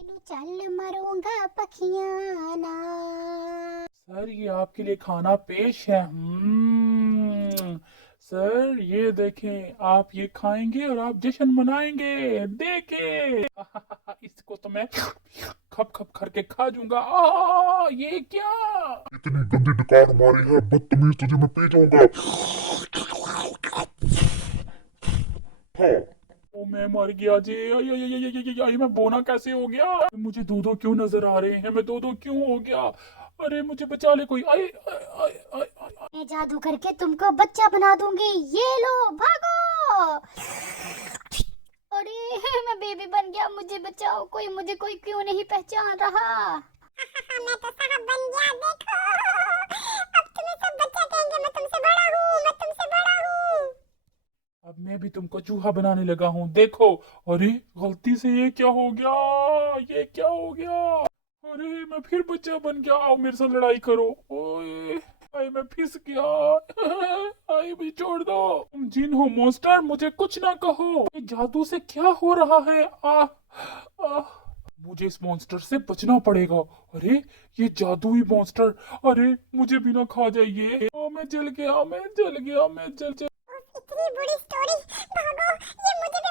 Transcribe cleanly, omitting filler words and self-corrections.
चल मरूंगा पखियाना। सर ये आपके लिए खाना पेश है। सर ये देखें, आप ये खाएंगे और आप जश्न मनाएंगे। देखें। इसको तो मैं खप खप करके खा जाऊंगा। ये क्या? इतनी गंदी डकार मारी है, बदतमीज, तुझे मैं पी जाऊंगा। हाँ। ओ मैं मर गया जी। आई मैं बोना कैसे हो गया? मुझे दो दो क्यों नजर आ रहे हैं? मैं दो दो क्यों हो गया? अरे मुझे बचा ले कोई। आई आई आई आई मैं जादू करके तुमको बच्चा बना दूंगी, ये लो भागो। अरे मैं बेबी बन गया, मुझे बचाओ कोई, मुझे कोई क्यों नहीं पहचान रहा। मैं तो साहब बन गया, देखो अब तुम्हें सब बच्चा कहेंगे, मैं तुमसे बड़ा हूँ, मैं तुमसे बड़ा हूँ। अब मैं भी तुमको चूहा बनाने लगा हूँ, देखो। अरे गलती से ये क्या हो गया? ये क्या हो गया? अरे मैं फिर बच्चा बन गया। आओ मेरे साथ लड़ाई करो। ओए आई मैं फिस गया। आई भी छोड़ दो। तुम जिन हो मॉन्स्टर, मुझे कुछ ना कहो। ये जादू से क्या हो रहा है? आ मुझे इस मॉन्स्टर से बचना पड़ेगा। अरे ये जादुई मॉन्स्टर। अरे मुझे भी ना खा जाइए। ओ मैं जल गया, मैं जल गया, मैं जल जल। इतनी बड़ी स्टोरी, भागो, ये मुझे भी